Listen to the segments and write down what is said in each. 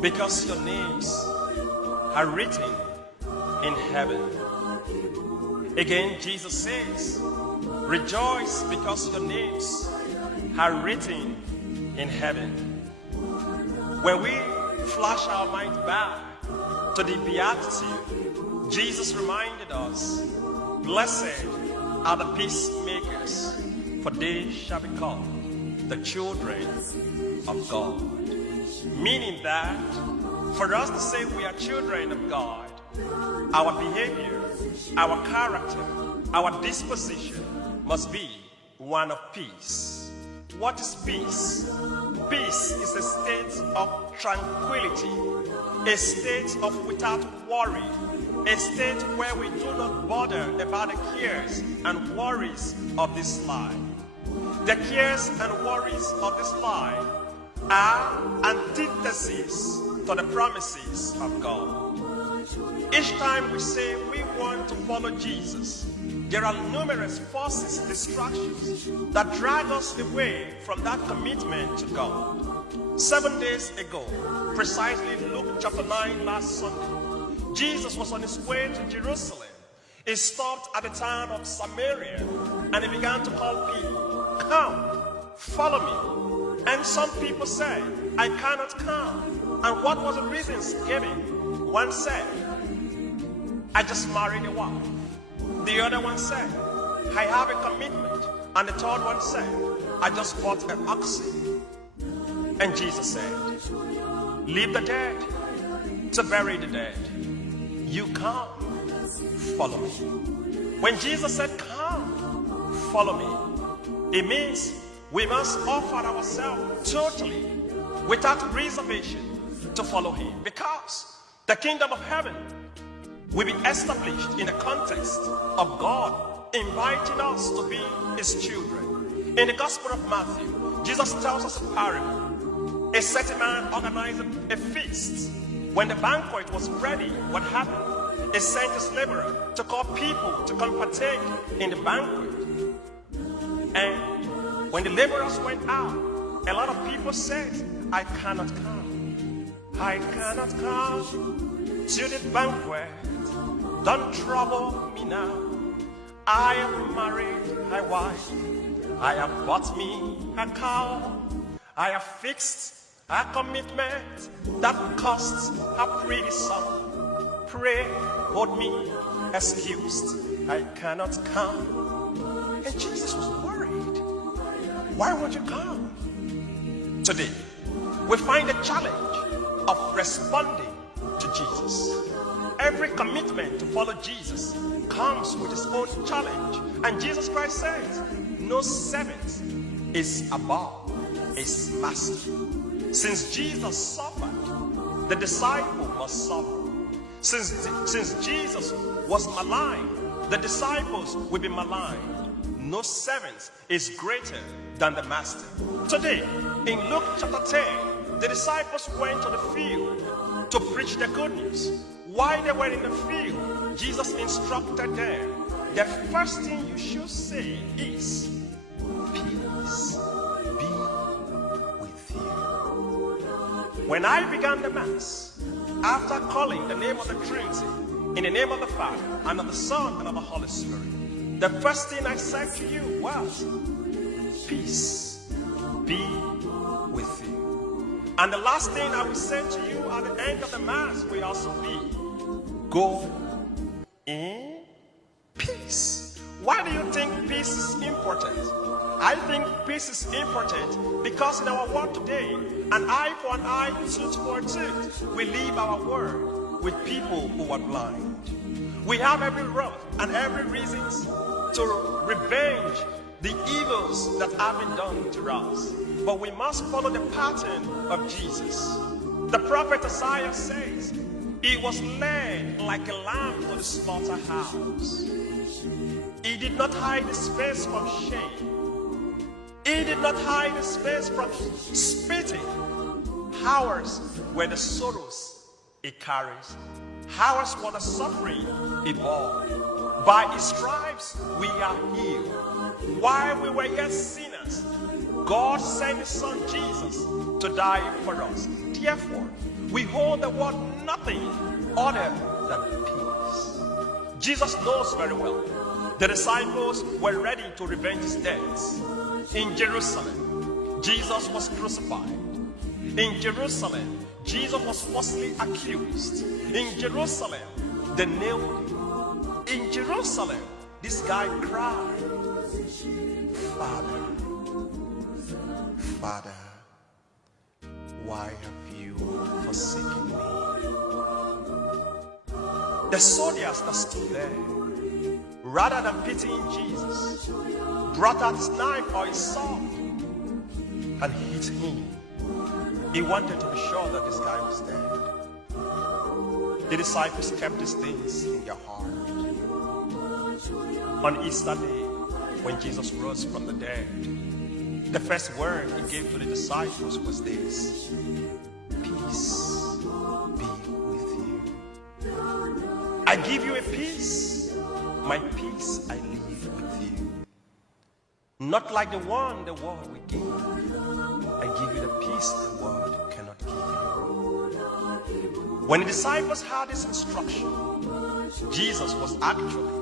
because your names are written in heaven. Again, Jesus says, rejoice because your names are written in heaven. When we flash our mind back to the Beatitude, Jesus reminded us, blessed are the peacemakers, for they shall be called the children of God. Meaning that for us to say we are children of God, our behavior, our character, our disposition must be one of peace. What is peace? Peace is a state of tranquility, a state of without worry, a state where we do not bother about the cares and worries of this life. The cares and worries of this life are antithesis to the promises of God. Each time we say we want to follow Jesus, there are numerous forces, distractions that drag us away from that commitment to God. 7 days ago, precisely Luke chapter 9 last Sunday, Jesus was on his way to Jerusalem. He stopped at the town of Samaria and he began to call people, come, follow me. And some people said, I cannot come. And what was the reasons given? One said, I just married a wife. The other one said, I have a commitment. And the third one said, I just bought an oxen. And Jesus said, leave the dead to bury the dead. You come, follow me. When Jesus said, come, follow me, it means we must offer ourselves totally, without reservation, to follow him. Because the kingdom of heaven will be established in the context of God inviting us to be his children. In the Gospel of Matthew, Jesus tells us a parable. A certain man organized a feast. When the banquet was ready, what happened? He sent his laborer to call people to come partake in the banquet. And when the laborers went out, a lot of people said, I cannot come. I cannot come to the banquet. Don't trouble me now. I am married, my wife. I have bought me a cow. I have fixed a commitment that costs a pretty sum. Pray, hold me excused. I cannot come. And Jesus was worried. Why won't you come? Today, we find a challenge of responding to Jesus. Every commitment to follow Jesus comes with its own challenge. And Jesus Christ says, no servant is above his master. Since Jesus suffered, the disciple must suffer. Since Jesus was maligned, the disciples will be maligned. No servant is greater than the master. Today, in Luke chapter 10, the disciples went to the field to preach the good news. While they were in the field, Jesus instructed them, the first thing you should say is, peace be with you. When I began the Mass, after calling the name of the Trinity, in the name of the Father, and of the Son, and of the Holy Spirit, the first thing I said to you was, peace be with you. And the last thing I will say to you at the end of the Mass will also be, go in peace. Why do you think peace is important? I think peace is important because in our world today, an eye for an eye, tooth for a tooth, we live our world with people who are blind. We have every right and every reason to revenge the evils that have been done to us. But we must follow the pattern of Jesus. The prophet Isaiah says, he was led like a lamb to the slaughterhouse. He did not hide his face from shame. He did not hide his face from spitting. Ours were the sorrows he carries. Ours were the suffering he bore. By his stripes we are healed. While we were yet sinners, God sent his son Jesus to die for us. Therefore, we hold the word nothing other than peace. Jesus knows very well the disciples were ready to revenge his deaths. In Jerusalem, Jesus was crucified. In Jerusalem, Jesus was falsely accused. In Jerusalem, they nailed him. In Jerusalem, this guy cried, Father, Father, why have you forsaken me? The soldiers that stood there, rather than pitying Jesus, brought out his knife or his sword and hit him. He wanted to be sure that this guy was dead. The disciples kept these things in their heart. On Easter Day, when Jesus rose from the dead, the first word he gave to the disciples was this: peace be with you. I give you a peace, my peace I leave with you. Not like the one the world will give. I give you the peace the world cannot give you. When the disciples had this instruction, Jesus was actually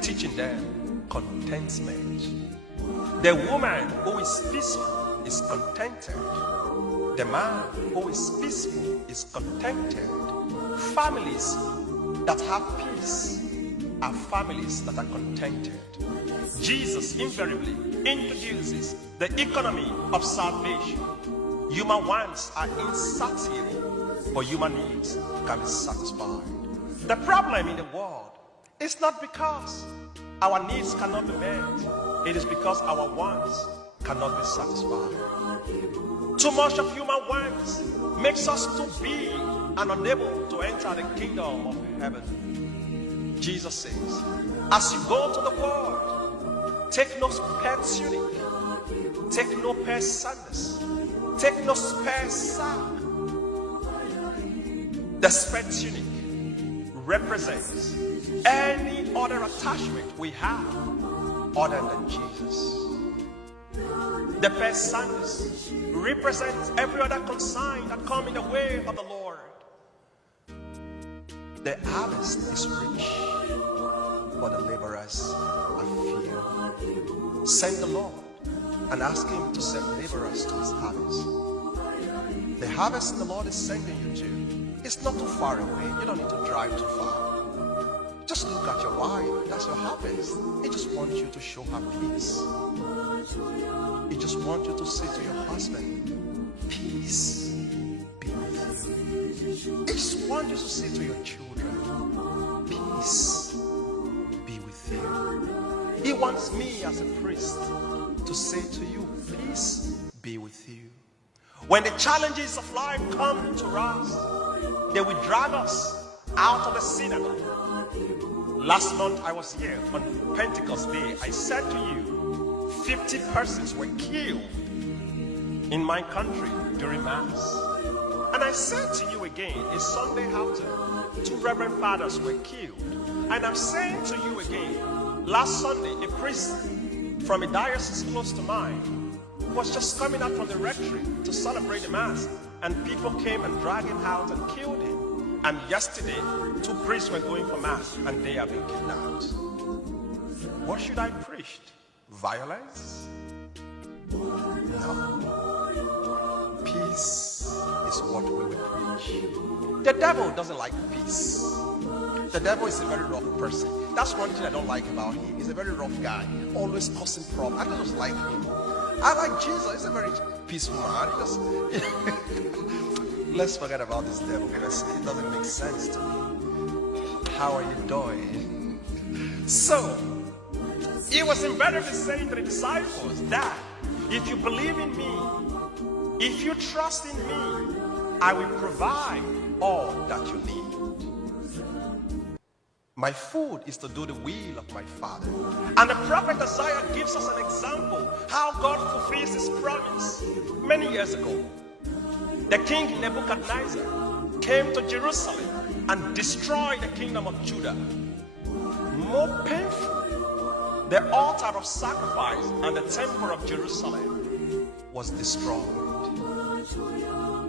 teaching them contentment. The woman who is peaceful is contented. The man who is peaceful is contented. Families that have peace are families that are contented. Jesus invariably introduces the economy of salvation. Human wants are insatiable, but human needs can be satisfied. The problem in the world is not because our needs cannot be met. It is because our wants cannot be satisfied. Too much of human wants makes us to be and unable to enter the kingdom of heaven. Jesus says, as you go to the world, take no spare tunic, take no spare sandals, take no spare sack. The spare tunic represents any other attachment we have other than Jesus. The spare sandals represents every other consign that come in the way of the Lord. The harvest is rich, but the laborers are few. Send the Lord and ask him to send laborers to his harvest. The harvest the Lord is sending you to is not too far away. You don't need to drive too far. Just look at your wife. That's your harvest. He just wants you to show her peace. He just wants you to say to your husband, peace be with you. He just wants you to say to your children, peace be with you. He wants me as a priest to say to you, peace be with you. When the challenges of life come to us, they will drag us out of the synagogue. Last month I was here on Pentecost Day. I said to you, 50 persons were killed in my country during Mass. And I said to you again, a Sunday after, 2 Reverend Fathers were killed. And I'm saying to you again, last Sunday, a priest from a diocese close to mine was just coming out from the rectory to celebrate the Mass. And people came and dragged him out and killed him. And yesterday, 2 priests were going for Mass and they have been kidnapped. What should I preach? Violence? No. Peace is what we will preach. The devil doesn't like peace. The devil is a very rough person. That's one thing I don't like about him. He's a very rough guy, always causing problems. I don't just like him. I like Jesus. He's a very peaceful man. Let's forget about this devil because it doesn't make sense to me. How are you doing? So, he was invariably saying to the disciples that if you believe in me, if you trust in me, I will provide all that you need. My food is to do the will of my Father. And the prophet Isaiah gives us an example how God fulfills his promise. Many years ago, the king Nebuchadnezzar came to Jerusalem and destroyed the kingdom of Judah. More painful, the altar of sacrifice and the temple of Jerusalem was destroyed.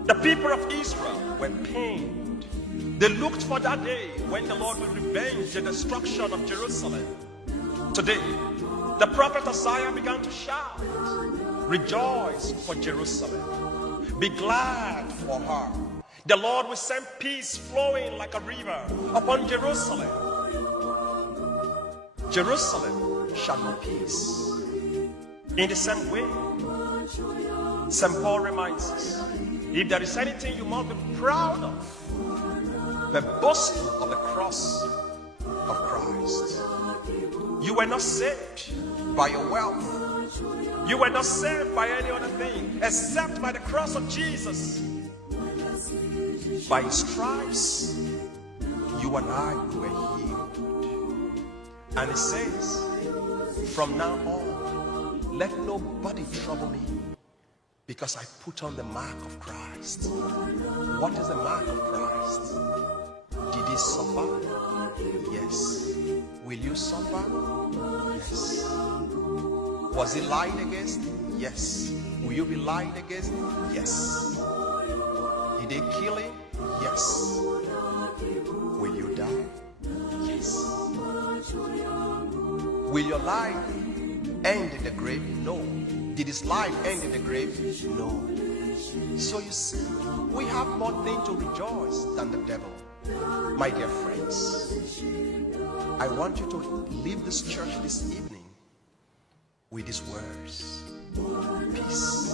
The people of Israel were pained. They looked for that day when the Lord will revenge the destruction of Jerusalem. Today, the prophet Isaiah began to shout, rejoice for Jerusalem. Be glad for her. The Lord will send peace flowing like a river upon Jerusalem. Jerusalem shall know peace. In the same way, St. Paul reminds us, if there is anything you must be proud of, the boasting of the cross of Christ. You were not saved by your wealth. You were not saved by any other thing except by the cross of Jesus. By his stripes, you and I were healed. And it says, from now on, let nobody trouble me, because I put on the mark of Christ. What is the mark of Christ? Did he suffer? Yes. Will you suffer? Yes. Was he lied against? Yes. Will you be lied against? Yes. Did they kill him? Yes. Will you die? Yes. Will your life end in the grave? No. Did his life end in the grave? No. So you see, we have more things to rejoice than the devil. My dear friends, I want you to leave this church this evening with these words: peace.